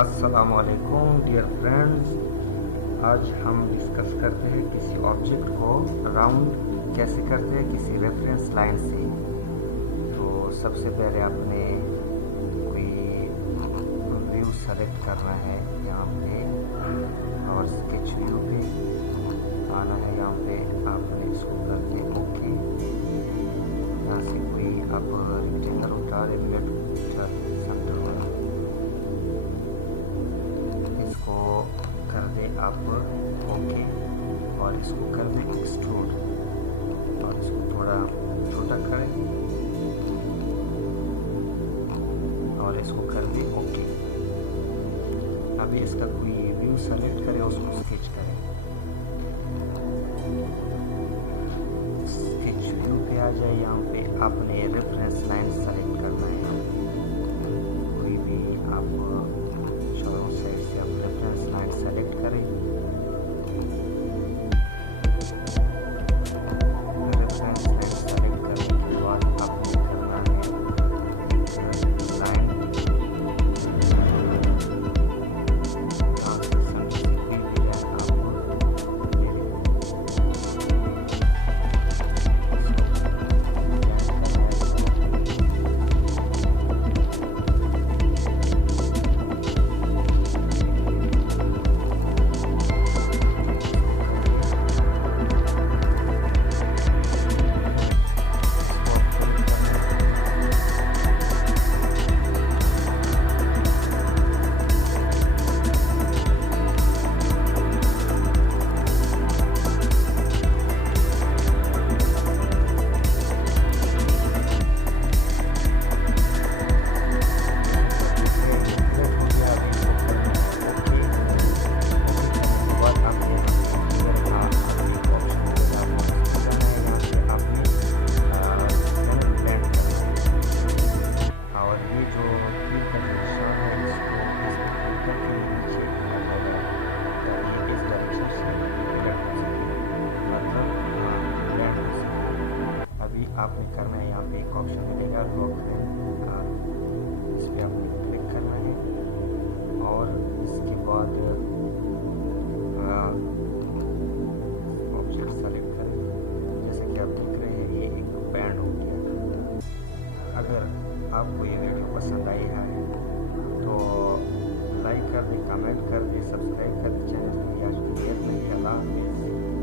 अस्सलामुअलैकुम dear friends, आज हम डिस्कस करते हैं किसी ऑब्जेक्ट को राउंड कैसे करते हैं किसी रेफरेंस लाइन से। तो सबसे पहले आपने कोई व्यू सेलेक्ट करना है, यहाँ पे और स्केच व्यू पे आना है। यहाँ पे आपने इसको करते ओके। यहाँ से कोई आप रेक्टेंगल उठा रहे लेफ्ट सेंटर वाला, इसको कर दे आप ओके और इसको कर दे एक्सट्रूड और इसको थोड़ा छोटा करें और इसको कर दे ओके। अभी इसका कोई व्यू सेलेक्ट करें, उसको स्केच करें। स्केच व्यू पे आ जाए, यहाँ पे आपने रेफरेंस लाइन सेलेक्ट करना है। कोई भी आप चारों साइड से आप रेफरेंस लाइन सेलेक्ट करें। रेफरेंस लाइन सेलेक्ट करने के बाद आपने करना है लाइन ट्रांसलेशन भी लाइन आपको दे आपने करना है। यहाँ पे एक ऑप्शन मिलेगा लॉक का, इस पर आपने क्लिक करना है और इसके बाद ऑब्जेक्ट सेलेक्ट करें। जैसे कि आप देख रहे हैं ये एक बैंड हो गया। अगर आपको ये वीडियो पसंद आई है तो लाइक कर दें, कमेंट कर दें, सब्सक्राइब कर दें चैनल को। आज क्लियर नहीं, अल्लाह हाफिज़।